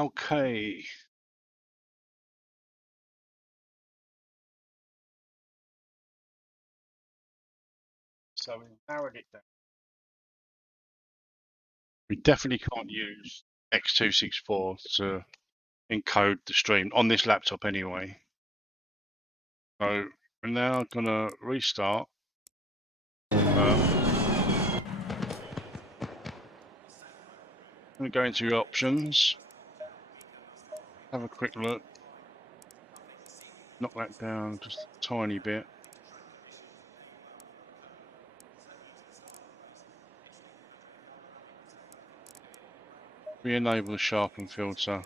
Okay. So we narrowed it down. We definitely can't use X264 to encode the stream on this laptop anyway. So we're now gonna restart. I'm gonna go into your options, have a quick look, knock that down just a tiny bit. Re-enable the sharpen filter.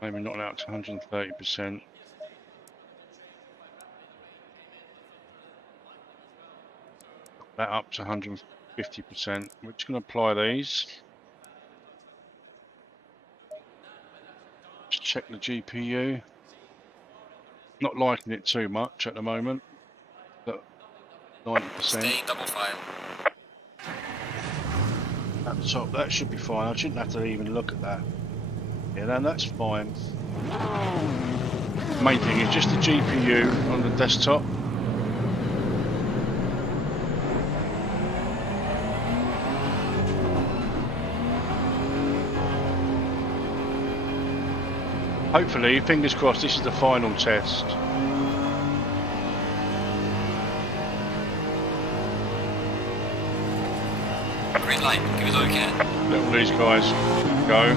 Maybe knock that up to 130%. That up to 150%. We're just going to apply these. Just check the GPU. Not liking it too much at the moment. But 90%. Stay double file. At the top, that should be fine. I shouldn't have to even look at that. Yeah, no, that's fine. Main thing is just the GPU on the desktop. Hopefully, fingers crossed, this is the final test. Green light, give us all you can. Let all these guys go.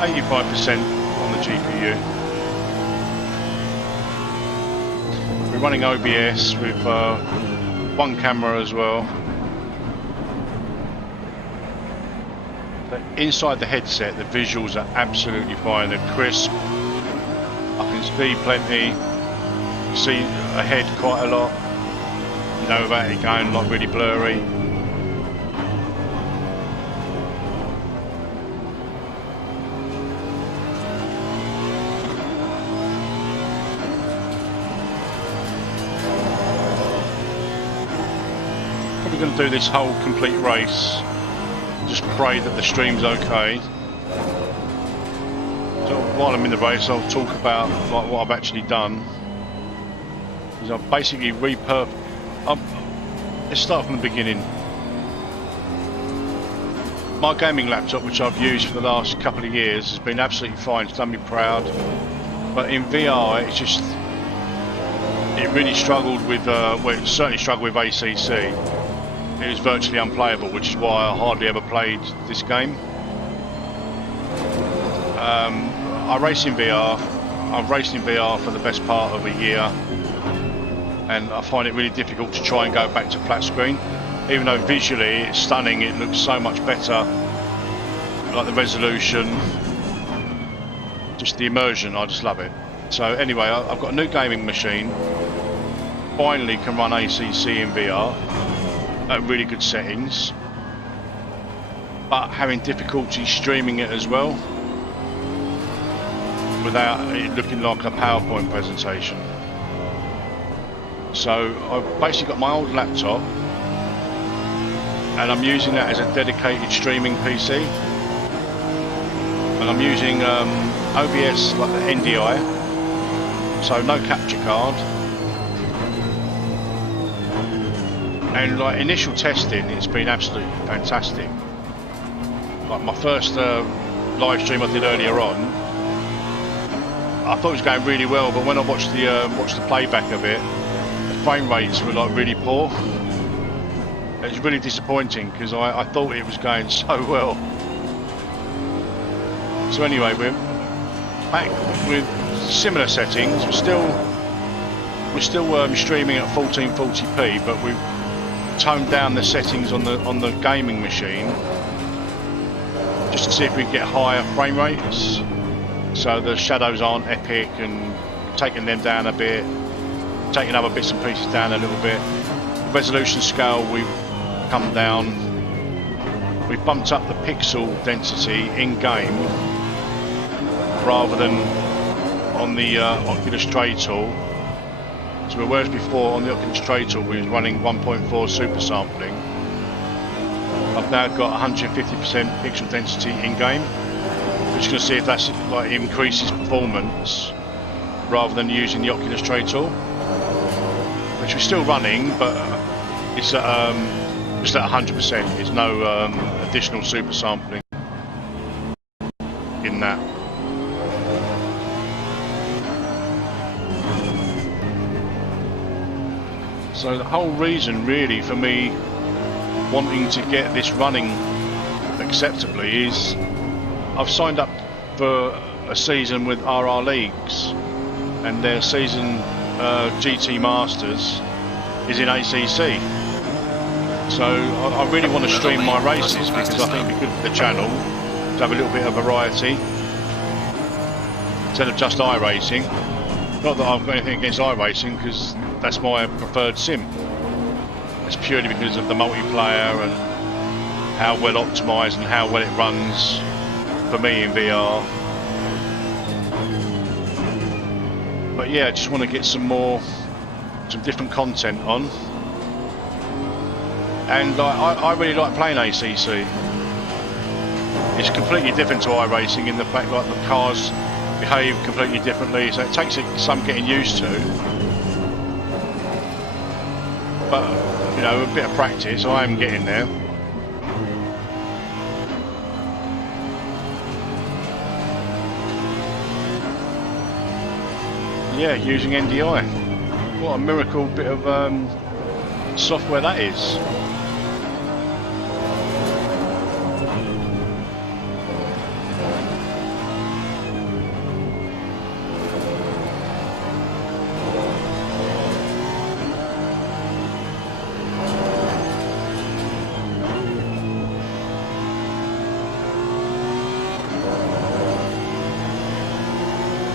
85% on the GPU. We're running OBS with one camera as well. But inside the headset, the visuals are absolutely fine. They're crisp. I can see plenty. See ahead quite a lot. You know, without it going like really blurry. Probably going to do this whole complete race. Just pray that the stream's okay. So while I'm in the race, I'll talk about like what I've actually done. Because I've basically let's start from the beginning. My gaming laptop, which I've used for the last couple of years, has been absolutely fine. It's done me proud. But in VR, it really struggled with. Well, it certainly struggled with ACC. It was virtually unplayable, which is why I hardly ever played this game. I race in VR. I've raced in VR for the best part of a year, and I find it really difficult to try and go back to flat screen. Even though visually it's stunning, it looks so much better. Like the resolution, just the immersion, I just love it. So anyway, I've got a new gaming machine. Finally can run ACC in VR. At really good settings, but having difficulty streaming it as well without it looking like a PowerPoint presentation. So I've basically got my old laptop and I'm using that as a dedicated streaming PC, and I'm using OBS like the NDI, so no capture card. And like initial testing, it's been absolutely fantastic. Like my first live stream I did earlier on, I thought it was going really well, but when I watched the playback of it, the frame rates were like really poor. It was really disappointing because I thought it was going so well. So anyway, we're back with similar settings. We're still streaming at 1440p, but we've toned down the settings on the gaming machine just to see if we can get higher frame rates, so the shadows aren't epic, and taking them down a bit, taking other bits and pieces down a little bit. The resolution scale we've come down. We've bumped up the pixel density in game rather than on the Oculus Tray tool. So whereas before on the Oculus Tray tool we was running 1.4 super sampling, I've now got 150% pixel density in game. I'm just going to see if that's like increases performance rather than using the Oculus Tray tool, which we're still running, but it's at just at 100%. There's no additional super sampling in that. So the whole reason really for me wanting to get this running acceptably is I've signed up for a season with RR Leagues, and their season GT Masters is in ACC. So I really want to stream my races because I think it'd be good for the channel to have a little bit of variety instead of just iRacing. Not that I've got anything against iRacing, because that's my preferred sim. It's purely because of the multiplayer and how well optimised and how well it runs for me in VR. But yeah, I just want to get some different content on. And I really like playing ACC. It's completely different to iRacing in the fact that the cars behave completely differently, so it takes some getting used to. But you know, a bit of practice, I am getting there. Yeah, using NDI. What a miracle bit of software that is.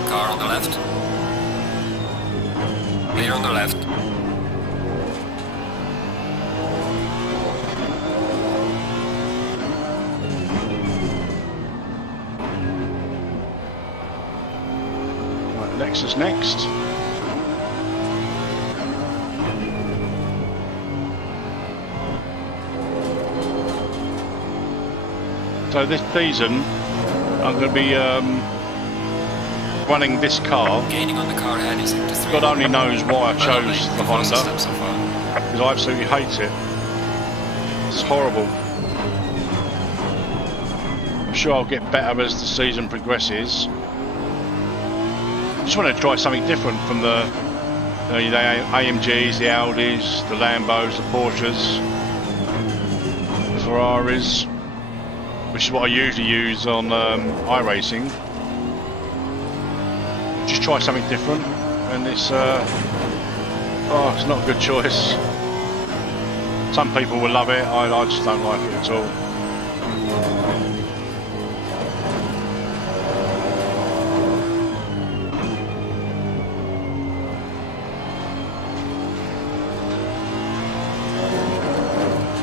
Car on the left. Clear on the left. Right, Lexus next. So this season I'm going to be running this car. Gaining on the car ahead is into 3. God only knows why I chose the Honda, So far. because I absolutely hate it. It's horrible. I'm sure I'll get better as the season progresses. Just want to try something different from the AMGs, the Audis, the Lambos, the Porsches, the Ferraris, which is what I usually use on iRacing. Just try something different, and it's not a good choice. Some people will love it, I just don't like it at all.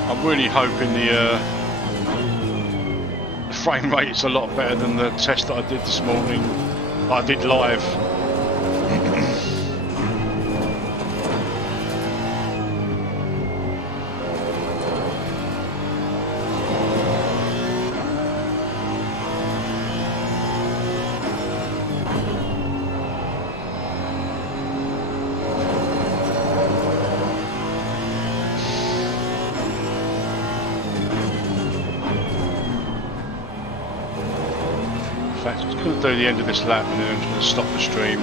I'm really hoping the frame rate is a lot better than the test that I did this morning. I did live. In fact, I'm just going to do the end of this lap and then I'm just going to stop the stream.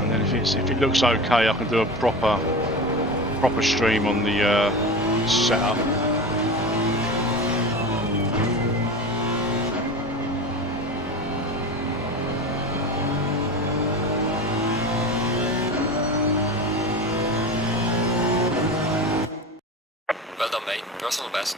And then if it looks okay, I can do a proper stream on the setup. Well done, mate. Personal best.